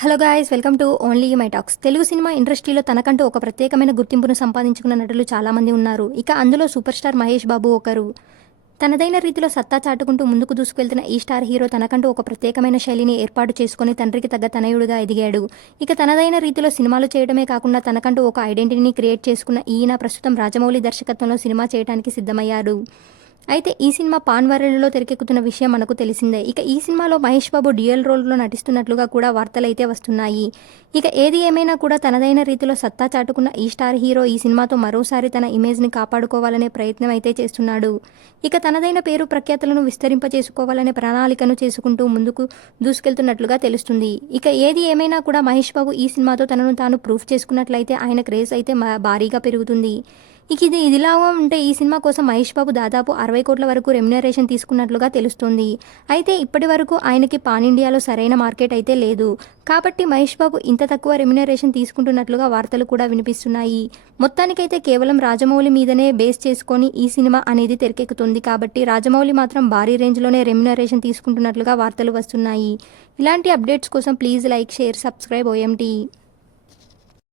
Hello guys, welcome to only my talks. Telugu cinema ఇండస్ట్రీలో తనకంటూ ఒక ప్రత్యేకమైన గుర్తింపును సంపాదించుకున్న నటులు చాలామంది ఉన్నారు. ఇక అందులో సూపర్ స్టార్ మహేష్ బాబు ఒకరు. తనదైన రీతిలో సత్తా చాటుకుంటూ ముందుకు దూసుకెళ్తున్న ఈ స్టార్ హీరో తనకంటూ ఒక ప్రత్యేకమైన శైలిని ఏర్పాటు చేసుకుని తండ్రికి తగ్గ తనయుడిగా ఎదిగాడు. ఇక తనదైన రీతిలో సినిమాలు చేయడమే కాకుండా తనకంటూ ఒక ఐడెంటిటీని క్రియేట్ చేసుకున్న ఈయన ప్రస్తుతం రాజమౌళి దర్శకత్వంలో సినిమా చేయడానికి సిద్ధమయ్యాడు. అయితే ఈ సినిమా పాన్ వరల్డ్లో తెరకెక్కుతున్న విషయం మనకు తెలిసిందే. ఇక ఈ సినిమాలో మహేష్ బాబు డ్యూయల్ రోల్లో నటిస్తున్నట్లుగా కూడా వార్తలైతే వస్తున్నాయి. ఇక ఏది ఏమైనా కూడా తనదైన రీతిలో సత్తా చాటుకున్న ఈ స్టార్ హీరో ఈ సినిమాతో మరోసారి తన ఇమేజ్ని కాపాడుకోవాలనే ప్రయత్నం అయితే చేస్తున్నాడు. ఇక తనదైన పేరు ప్రఖ్యాతులను విస్తరింపచేసుకోవాలనే ప్రణాళికను చేసుకుంటూ ముందుకు దూసుకెళ్తున్నట్లుగా తెలుస్తుంది. ఇక ఏది ఏమైనా కూడా మహేష్ బాబు ఈ సినిమాతో తనను తాను ప్రూఫ్ చేసుకున్నట్లయితే ఆయన క్రేజ్ అయితే భారీగా పెరుగుతుంది. ఇక ఇదిలా ఉంటే ఈ సినిమా కోసం మహేష్ బాబు దాదాపు 60 కోట్ల వరకు రెమ్యునరేషన్ తీసుకున్నట్లుగా తెలుస్తోంది. అయితే ఇప్పటి వరకు ఆయనకి పాన్ ఇండియాలో సరైన మార్కెట్ అయితే లేదు. కాబట్టి మహేష్ బాబు ఇంత తక్కువ రెమ్యునరేషన్ తీసుకుంటున్నట్లుగా వార్తలు కూడా వినిపిస్తున్నాయి. మొత్తానికైతే కేవలం రాజమౌళి మీదనే బేస్ చేసుకొని ఈ సినిమా అనేది తెరకెక్కుతుంది. కాబట్టి రాజమౌళి మాత్రం భారీ రేంజ్లోనే రెమ్యునరేషన్ తీసుకుంటున్నట్లుగా వార్తలు వస్తున్నాయి. ఇలాంటి అప్డేట్స్ కోసం please like, share, subscribe OMT.